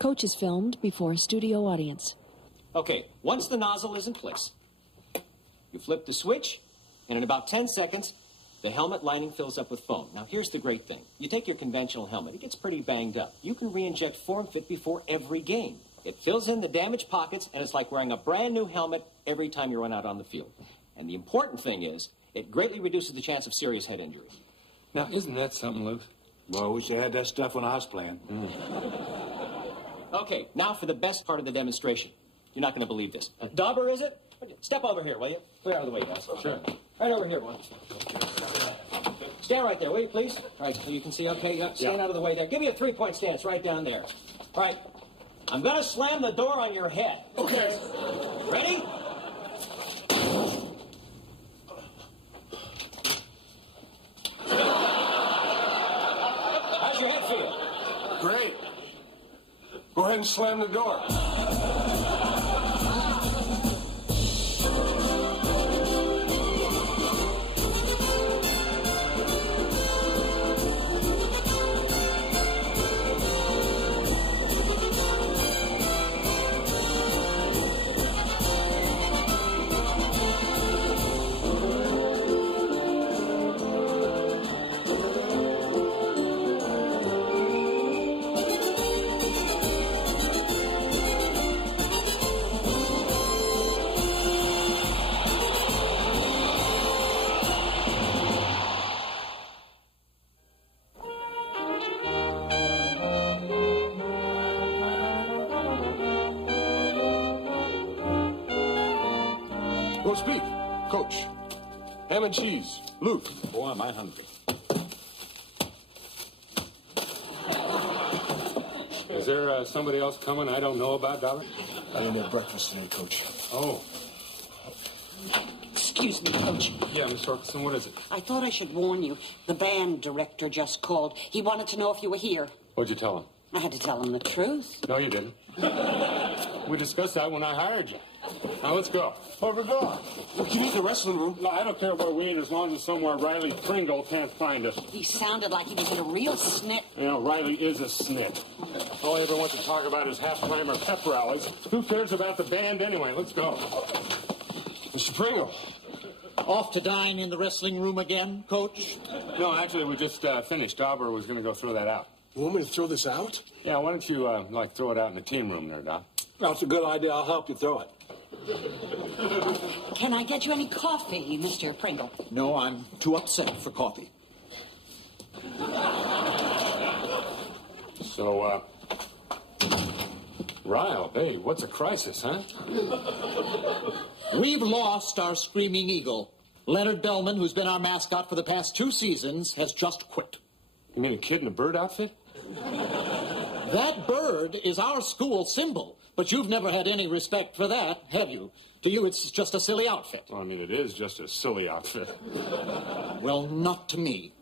Coach is filmed before a studio audience. Okay, once the nozzle is in place, you flip the switch, and in about 10 seconds, the helmet lining fills up with foam. Now, here's the great thing. You take your conventional helmet. It gets pretty banged up. You can re-inject Form Fit before every game. It fills in the damaged pockets, and it's like wearing a brand-new helmet every time you run out on the field. And the important thing is, it greatly reduces the chance of serious head injury. Now, isn't that something, Luke? Well, I wish I had that stuff when I was playing. Okay, now for the best part of the demonstration. You're not going to believe this. Dauber, is it? Step over here, will you? Clear out of the way, guys. Sure. Right over here, boy. Stand right there, will you, please? All right, so you can see, okay? Stand out of the way there. Give me a three-point stance right down there. All right. I'm going to slam the door on your head. Okay. Ready? How's your head feel? Great. Go ahead and slam the door. Go speak, Coach. Ham and cheese. Luke. Boy, am I hungry. Is there somebody else coming I don't know about, Dollar? I didn't have breakfast today, Coach. Oh. Excuse me, Coach. Yeah, Miss Orkison, what is it? I thought I should warn you. The band director just called. He wanted to know if you were here. What'd you tell him? I had to tell him the truth. No, you didn't. We discussed that when I hired you. Now, let's go. Where we going? We can use the wrestling room. No, I don't care where we ain't as long as somewhere Riley Pringle can't find us. He sounded like he was in a real snit. You know, Riley is a snit. All he ever wants to talk about is half-timer pep rallies. Who cares about the band anyway? Let's go. Mr. Pringle. Off to dine in the wrestling room again, Coach? No, actually, we just finished. Dauber was going to go throw that out. You want me to throw this out? Yeah, why don't you, throw it out in the team room there, Doc? That's a good idea. I'll help you throw it. Can I get you any coffee, Mr. Pringle? No, I'm too upset for coffee. So, Ryle, hey, what's a crisis, huh? We've lost our screaming eagle. Leonard Bellman, who's been our mascot for the past 2 seasons, has just quit. You mean a kid in a bird outfit? That bird is our school symbol, but you've never had any respect for that, have you? To you, it's just a silly outfit. Well, I mean, it is just a silly outfit. Well, not to me.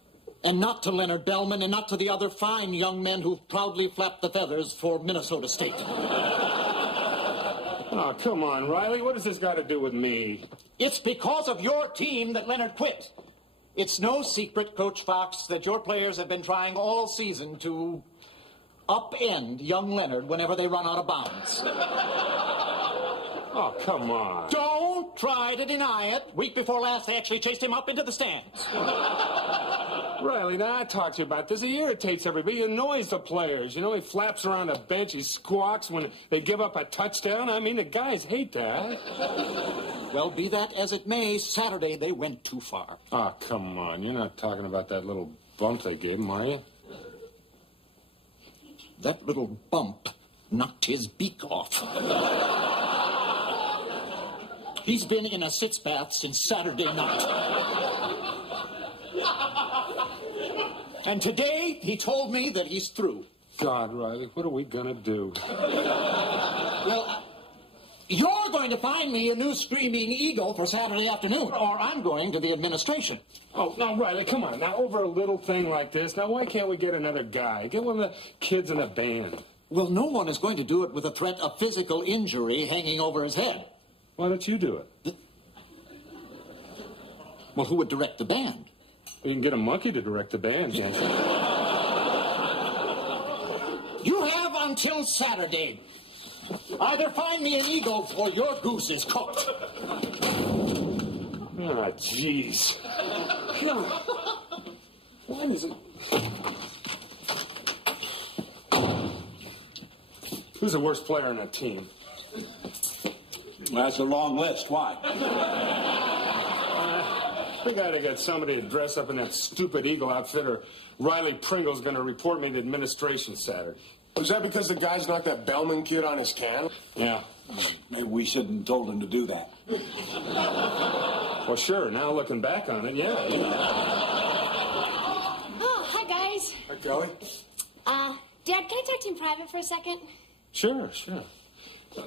And not to Leonard Bellman, and not to the other fine young men who proudly flapped the feathers for Minnesota State. Oh, come on, Riley. What does this got to do with me? It's because of your team that Leonard quit. It's no secret, Coach Fox, that your players have been trying all season to upend young Leonard whenever they run out of bounds. Oh, come on. Don't try to deny it. Week before last, they actually chased him up into the stands. Riley, now I talked to you about this. He irritates everybody. He annoys the players. You know, he flaps around the bench. He squawks when they give up a touchdown. I mean, the guys hate that. Well, be that as it may, Saturday they went too far. Oh, come on. You're not talking about that little bump they gave him, are you? That little bump knocked his beak off. He's been in a sitz bath since Saturday night. And today, he told me that he's through. God, Riley, what are we going to do? Well, you're going to find me a new screaming eagle for Saturday afternoon, or I'm going to the administration. Oh, now, Riley, come on. Now, over a little thing like this, now, why can't we get another guy? Get one of the kids in the band. Well, no one is going to do it with a threat of physical injury hanging over his head. Why don't you do it? Well, who would direct the band? You can get a monkey to direct the band, can't you? You have until Saturday. Either find me an eagle or your goose is cooked. Ah, jeez. Why is it... Who's the worst player on that team? Well, that's a long list. Why? We gotta get somebody to dress up in that stupid Eagle outfit, or Riley Pringle's gonna report me to administration Saturday. Is that because the guy's not that Bellman kid on his can? Yeah. Maybe we shouldn't have told him to do that. Well, sure. Now looking back on it, yeah. Oh, hi, guys. Hi, Kelly. Dad, can I talk to you in private for a second? Sure.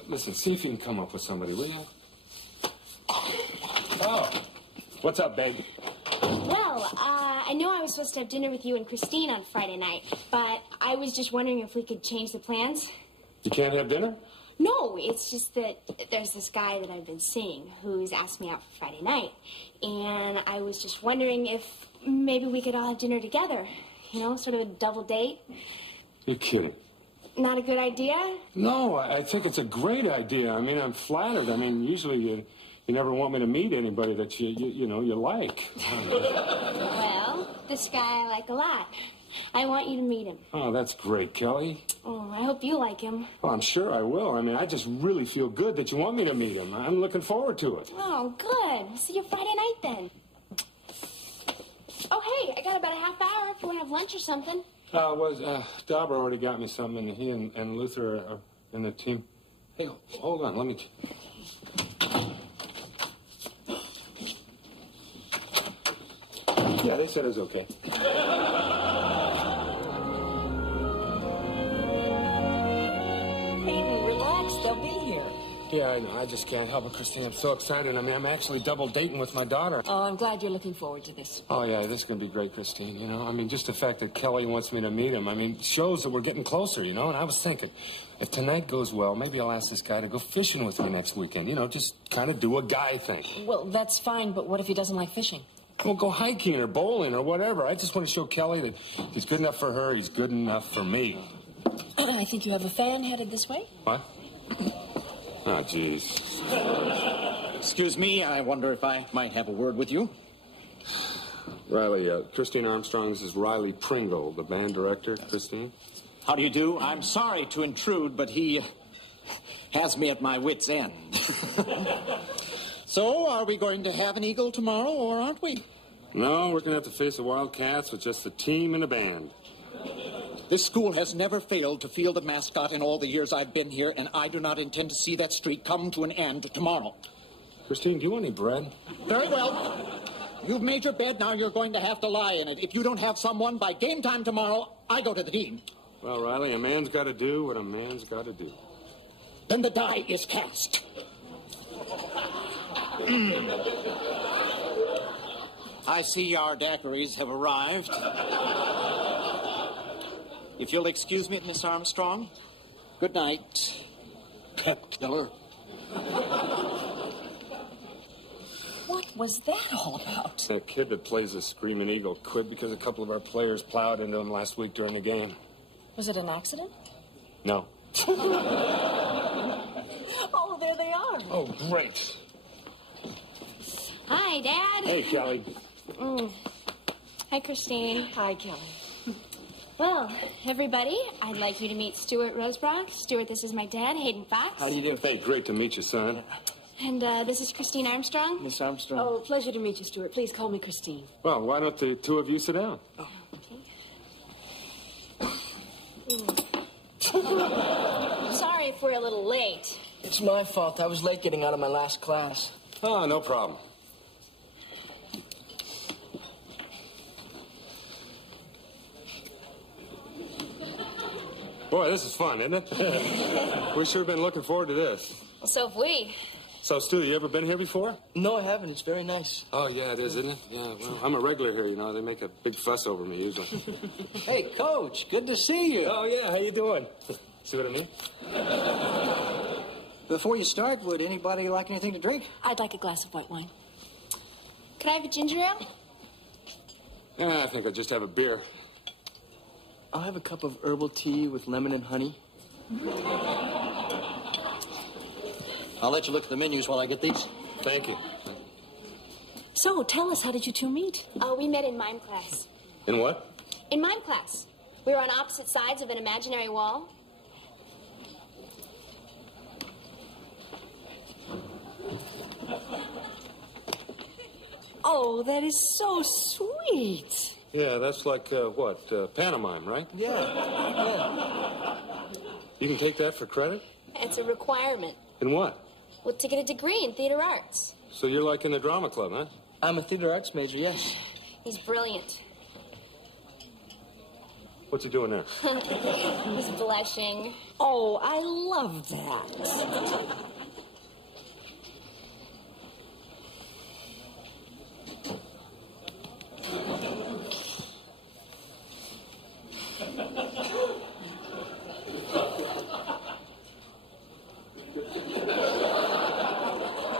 Listen, see if you can come up with somebody, will you? Oh. What's up, babe? Well, I know I was supposed to have dinner with you and Christine on Friday night, but I was just wondering if we could change the plans. You can't have dinner? No, it's just that there's this guy that I've been seeing who's asked me out for Friday night, and I was just wondering if maybe we could all have dinner together. You know, sort of a double date. You're kidding. Not a good idea? No, I think it's a great idea. I mean, I'm flattered. I mean, usually you never want me to meet anybody that you like. Well, this guy I like a lot. I want you to meet him. Oh, that's great, Kelly. Oh, I hope you like him. Well, I'm sure I will. I mean, I just really feel good that you want me to meet him. I'm looking forward to it. Oh, good. We'll see you Friday night then. Oh, hey, I got about a half hour if you want to have lunch or something. Dauber already got me something, and he and Luther are in the team. Hey, hold on, let me... Yeah, they said it was okay. Baby, relax. They'll be here. Yeah, I know. I just can't help it, Christine. I'm so excited. I mean, I'm actually double dating with my daughter. Oh, I'm glad you're looking forward to this. Oh, yeah, this is going to be great, Christine. You know, I mean, just the fact that Kelly wants me to meet him, I mean, shows that we're getting closer, you know? And I was thinking, if tonight goes well, maybe I'll ask this guy to go fishing with me next weekend. You know, just kind of do a guy thing. Well, that's fine, but what if he doesn't like fishing? We'll go hiking or bowling or whatever. I just want to show Kelly that he's good enough for her, he's good enough for me. I think you have a fan headed this way. What? Oh, jeez. Excuse me, I wonder if I might have a word with you. Riley, Christine Armstrong, this is Riley Pringle, the band director. Christine? How do you do? I'm sorry to intrude, but he has me at my wit's end. So, are we going to have an eagle tomorrow, or aren't we? No, we're going to have to face the Wildcats with just the team and the band. This school has never failed to field a mascot in all the years I've been here, and I do not intend to see that streak come to an end tomorrow. Christine, do you want any bread? Very well. You've made your bed, now you're going to have to lie in it. If you don't have someone by game time tomorrow, I go to the dean. Well, Riley, a man's got to do what a man's got to do. Then the die is cast. I see our daiquiris have arrived. If you'll excuse me, Miss Armstrong, good night. Cut killer. What was that all about? That kid that plays the Screaming Eagle quit because a couple of our players plowed into him last week during the game. Was it an accident? No. Oh, there they are. Oh, great. Hi, Dad. Hey, Kelly. Hi, Christine. Hi, Kelly. Well, everybody, I'd like you to meet Stuart Rosebrock. Stuart, this is my dad, Hayden Fox. How do you do? Hey, great to meet you, son. And this is Christine Armstrong. Miss Armstrong. Oh, pleasure to meet you, Stuart. Please call me Christine. Well, why don't the two of you sit down? Sorry if we're a little late. It's my fault. I was late getting out of my last class. Oh, no problem. Boy, this is fun, isn't it? We sure been looking forward to this. Well, so have we. So, Stu, you ever been here before? No, I haven't. It's very nice. Oh, yeah, it is, isn't it? Yeah, well, I'm a regular here, you know. They make a big fuss over me, usually. Hey, Coach, good to see you. Oh, yeah, how you doing? See what I mean? Before you start, would anybody like anything to drink? I'd like a glass of white wine. Could I have a ginger ale? I think I'll just have a beer. I'll have a cup of herbal tea with lemon and honey. I'll let you look at the menus while I get these. Thank you. So, tell us, how did you two meet? Oh, we met in mime class. In what? In mime class. We were on opposite sides of an imaginary wall. Oh, that is so sweet. Yeah, that's like, pantomime, right? Yeah. You can take that for credit? It's a requirement. In what? Well, to get a degree in theater arts. So you're like in the drama club, huh? I'm a theater arts major, yes. He's brilliant. What's he doing there? He's blushing. Oh, I love that.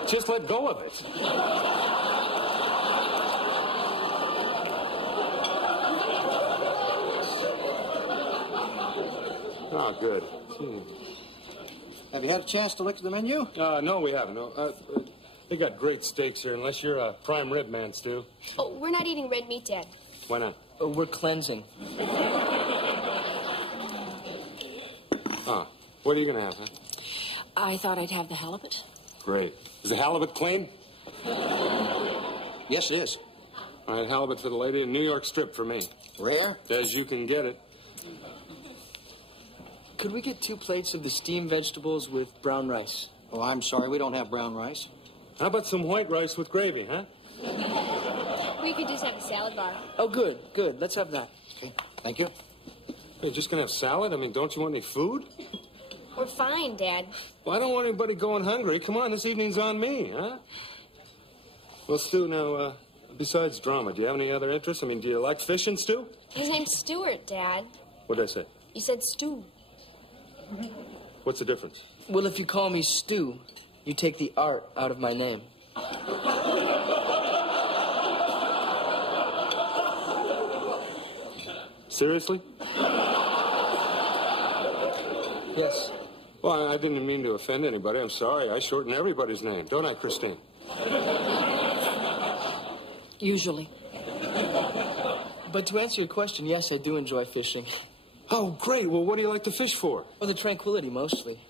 Just let go of it. Oh, good. Have you had a chance to look at the menu? No, we haven't. No. They got great steaks here, unless you're a prime rib man, Stu. Oh, we're not eating red meat, Dad. Why not? We're cleansing. What are you going to have, huh? I thought I'd have the halibut. Great. Is the halibut clean? Yes, it is. All right, halibut for the lady and New York strip for me. Rare? As you can get it. Could we get 2 plates of the steamed vegetables with brown rice? Oh, I'm sorry, we don't have brown rice. How about some white rice with gravy, huh? We could just have a salad bar. Oh, good, good. Let's have that. Okay, thank you. You're just going to have salad? I mean, don't you want any food? We're fine, Dad. Well, I don't want anybody going hungry. Come on, this evening's on me, huh? Well, Stu, now, besides drama, do you have any other interests? I mean, do you like fishing, Stu? His name's Stuart, Dad. What did I say? You said Stu. What's the difference? Well, if you call me Stu, you take the art out of my name. Seriously? Yes. Well, I didn't mean to offend anybody. I'm sorry. I shorten everybody's name, don't I, Christine? Usually. But to answer your question, yes, I do enjoy fishing. Oh, great. Well, what do you like to fish for? Well, the tranquility, mostly.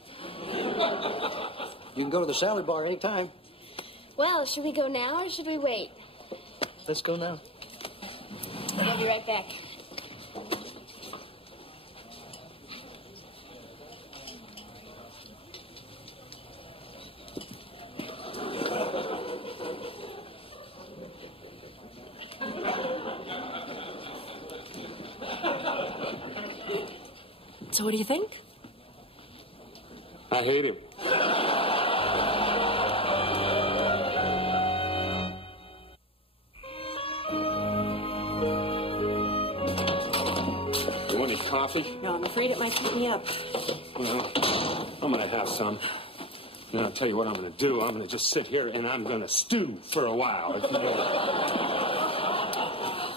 You can go to the salad bar anytime. Well, should we go now or should we wait? Let's go now. I'll be right back. So what do you think? I hate him. You want any coffee? No, I'm afraid it might keep me up. Well, I'm going to have some. And I'll tell you what I'm going to do. I'm going to just sit here and I'm going to stew for a while. If you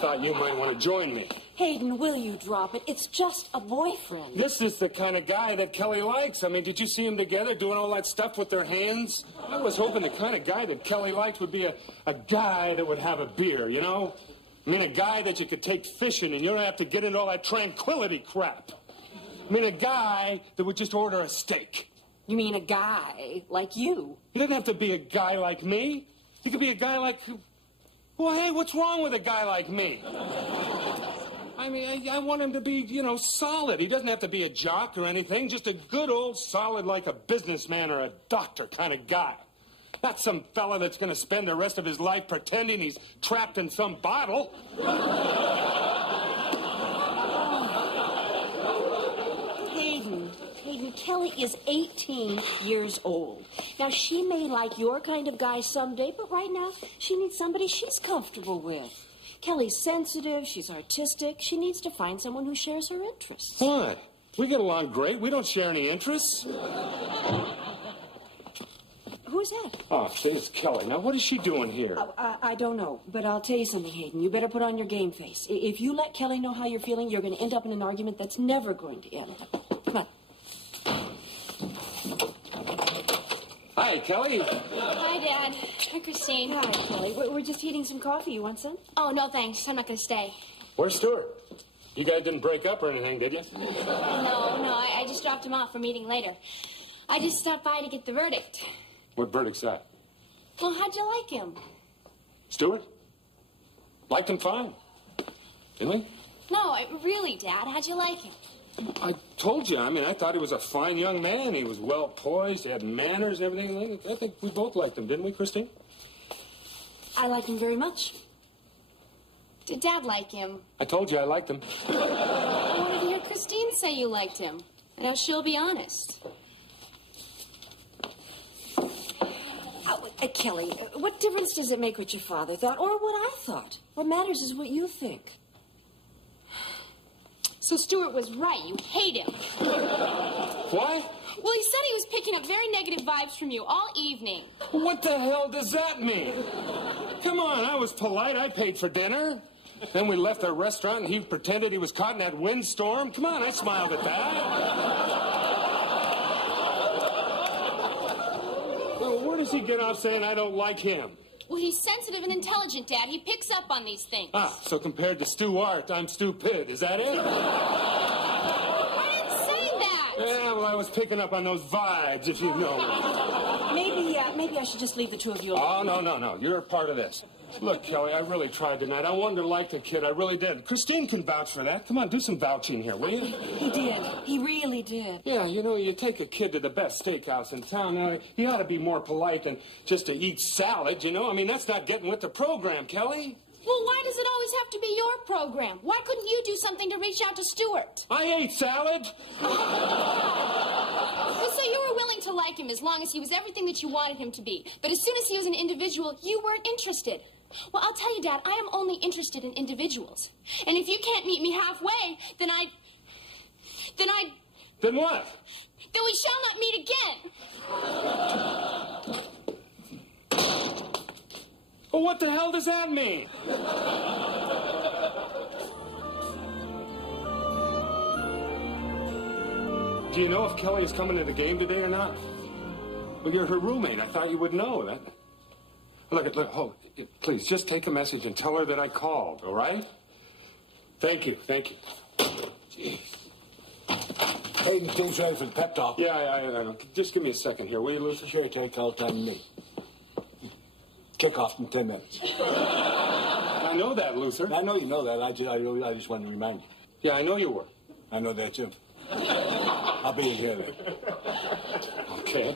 thought you might want to join me. Hayden, will you drop it? It's just a boyfriend. This is the kind of guy that Kelly likes. I mean, did you see them together doing all that stuff with their hands? I was hoping the kind of guy that Kelly liked would be a guy that would have a beer, you know? I mean, a guy that you could take fishing and you don't have to get into all that tranquility crap. I mean, a guy that would just order a steak. You mean a guy like you? He doesn't have to be a guy like me. He could be a guy like... Well, hey, what's wrong with a guy like me? I mean, I want him to be, you know, solid. He doesn't have to be a jock or anything. Just a good old solid like a businessman or a doctor kind of guy. Not some fella that's going to spend the rest of his life pretending he's trapped in some bottle. Hayden, Kelly is 18 years old. Now, she may like your kind of guy someday, but right now, she needs somebody she's comfortable with. Kelly's sensitive, she's artistic. She needs to find someone who shares her interests. What? We get along great. We don't share any interests. Who's that? Oh, it's Kelly. Now, what is she doing here? I don't know, but I'll tell you something, Hayden. You better put on your game face. If you let Kelly know how you're feeling, you're going to end up in an argument that's never going to end. Come on. Hi, Kelly. Hi, Dad. Hi, Christine. Hi, Kelly. We're just heating some coffee. You want some? Oh, no, thanks. I'm not going to stay. Where's Stuart? You guys didn't break up or anything, did you? No, I just dropped him off for meeting later. I just stopped by to get the verdict. What verdict's that? Well, how'd you like him? Stuart? Liked him fine. Didn't we? No, really, Dad. How'd you like him? I told you. I mean, I thought he was a fine young man. He was well poised. He had manners and everything. I think we both liked him, didn't we, Christine? I like him very much. Did Dad like him? I told you I liked him. I wanted to hear Christine say you liked him. Now she'll be honest. Kelly, what difference does it make what your father thought or what I thought? What matters is what you think. So Stuart was right. You hate him. Why? Well, he said he was picking up very negative vibes from you all evening. What the hell does that mean? Come on, I was polite. I paid for dinner. Then we left the restaurant, and he pretended he was caught in that windstorm. Come on, I smiled at that. Well, where does he get off saying I don't like him? Well, he's sensitive and intelligent, Dad. He picks up on these things. Ah, so compared to Stuart, I'm stupid. Is that it? I didn't say that. Yeah, well, I was picking up on those vibes, if you know. Maybe I should just leave the two of you alone. Oh, no. You're a part of this. Look, Kelly, I really tried tonight. I wanted to like the kid. I really did. Christine can vouch for that. Come on, do some vouching here, will you? He did. He really did. Yeah, you know, you take a kid to the best steakhouse in town. Now, he ought to be more polite than just to eat salad, you know? I mean, that's not getting with the program, Kelly. Well, why does it always have to be your program? Why couldn't you do something to reach out to Stuart? I ate salad. Well, so you were willing to like him as long as he was everything that you wanted him to be. But as soon as he was an individual, you weren't interested. Well, I'll tell you, Dad, I am only interested in individuals. And if you can't meet me halfway, then Then what? Then we shall not meet again. Well, what the hell does that mean? Do you know if Kelly is coming to the game today or not? Well, you're her roommate. I thought you would know that. Look, please, just take a message and tell her that I called, all right? Thank you. Hey, things ready for the pep talk. Yeah, I just give me a second here, will you, Luther? Sure, take all the time you need. Kick off in 10 minutes. I know that, Luther. I know you know that. I just wanted to remind you. Yeah, I know you were. I know that, too. I'll be in here then. Okay.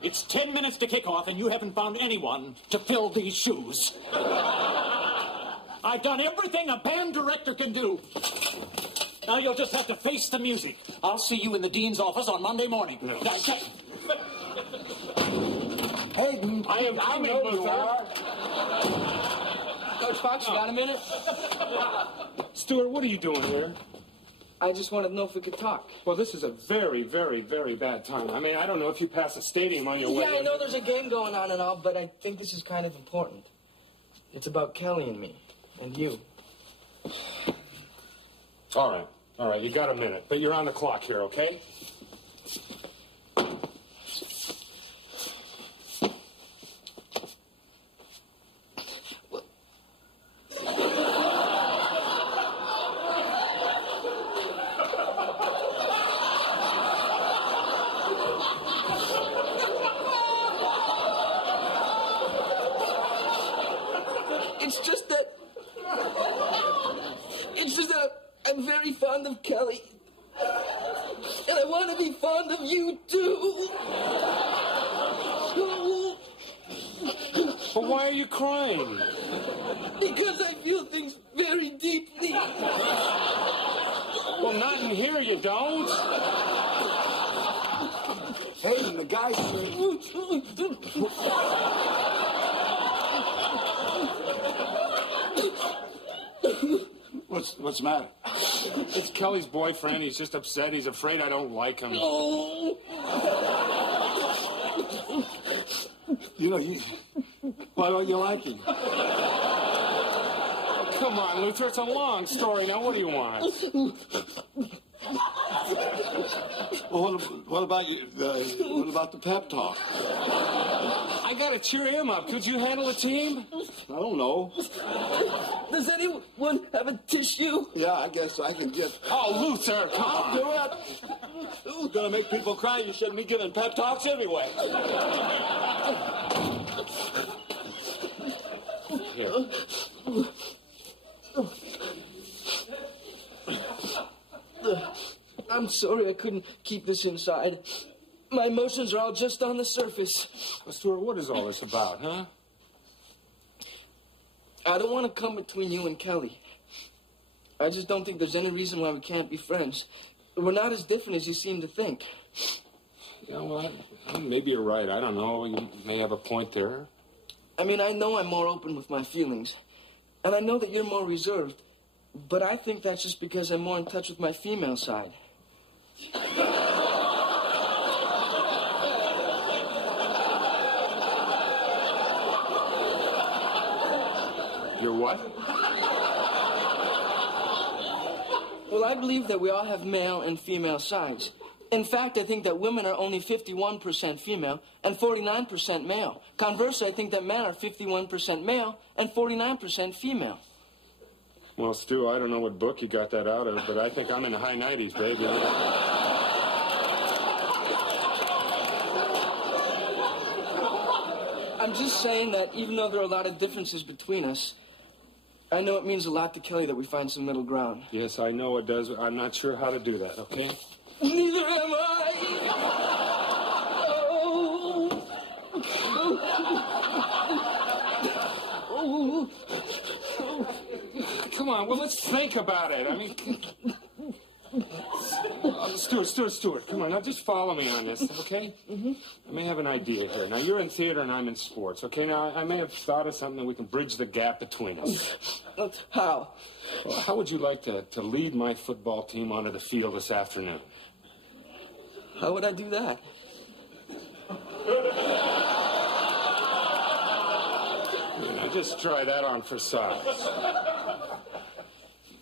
It's 10 minutes to kick off, and you haven't found anyone to fill these shoes. I've done everything a band director can do. Now you'll just have to face the music. I'll see you in the dean's office on Monday morning. No. Hayden, I am coming, Luther. Coach Fox, you got a minute? Stuart, what are you doing here? I just wanted to know if we could talk. Well, this is a very, very, very bad time. I mean, I don't know if you pass a stadium on your way. Yeah, I know there's a game going on and all, but I think this is kind of important. It's about Kelly and me, and you. All right, you got a minute, but you're on the clock here, okay? It's just that I'm very fond of Kelly. And I want to be fond of you, too. But why are you crying? Because I feel things very deeply. Well, not in here, you don't. Hayden, the guy's... What's the matter? It's Kelly's boyfriend. He's just upset. He's afraid I don't like him. Oh. You know, why don't you like him? Come on, Luther. It's a long story. Now, what do you want? Well, what about you? What about the pep talk? I gotta cheer him up. Could you handle a team? I don't know. Does anyone have a tissue? Yeah, I guess I can get... Oh, Luther, come I'll on. do it. Who's gonna make people cry? You shouldn't be giving pep talks anyway. Here. I'm sorry I couldn't keep this inside. My emotions are all just on the surface. Well, Stuart, what is all this about, huh? I don't want to come between you and Kelly. I just don't think there's any reason why we can't be friends. We're not as different as you seem to think. You know what? Maybe you're right. I don't know. You may have a point there. I mean, I know I'm more open with my feelings. And I know that you're more reserved. But I think that's just because I'm more in touch with my female side. You're what? Well, I believe that we all have male and female sides. In fact, I think that women are only 51% female and 49% male. Conversely, I think that men are 51% male and 49% female. Well, Stu, I don't know what book you got that out of, but I think I'm in the high 90s, baby. I'm just saying that even though there are a lot of differences between us, I know it means a lot to Kelly that we find some middle ground. Yes, I know it does. I'm not sure how to do that, okay? Neither am I. Come on, well, let's think about it. I mean... Stuart, come on, now just follow me on this, okay? I may have an idea here. Now, you're in theater and I'm in sports, okay? Now, I may have thought of something that we can bridge the gap between us. How? Well, how would you like to lead my football team onto the field this afternoon? How would I do that? Now, just try that on for size.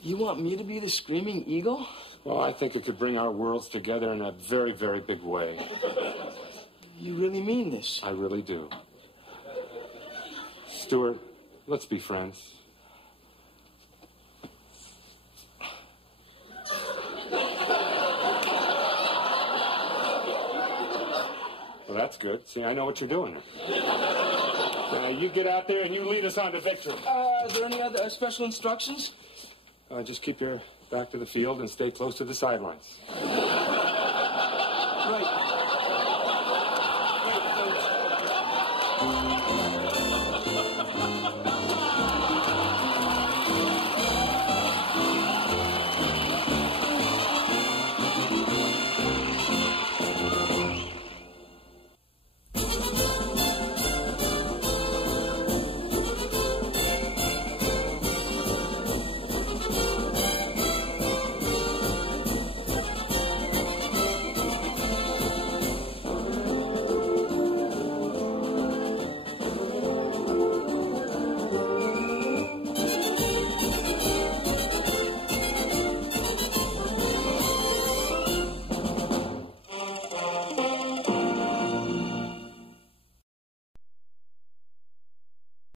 You want me to be the screaming eagle? Well, I think it could bring our worlds together in a very, very big way. You really mean this? I really do. Stuart, let's be friends. Well, that's good. See, I know what you're doing. Now, you get out there and you lead us on to victory. Are there any other special instructions? Just keep your back to the field and stay close to the sidelines.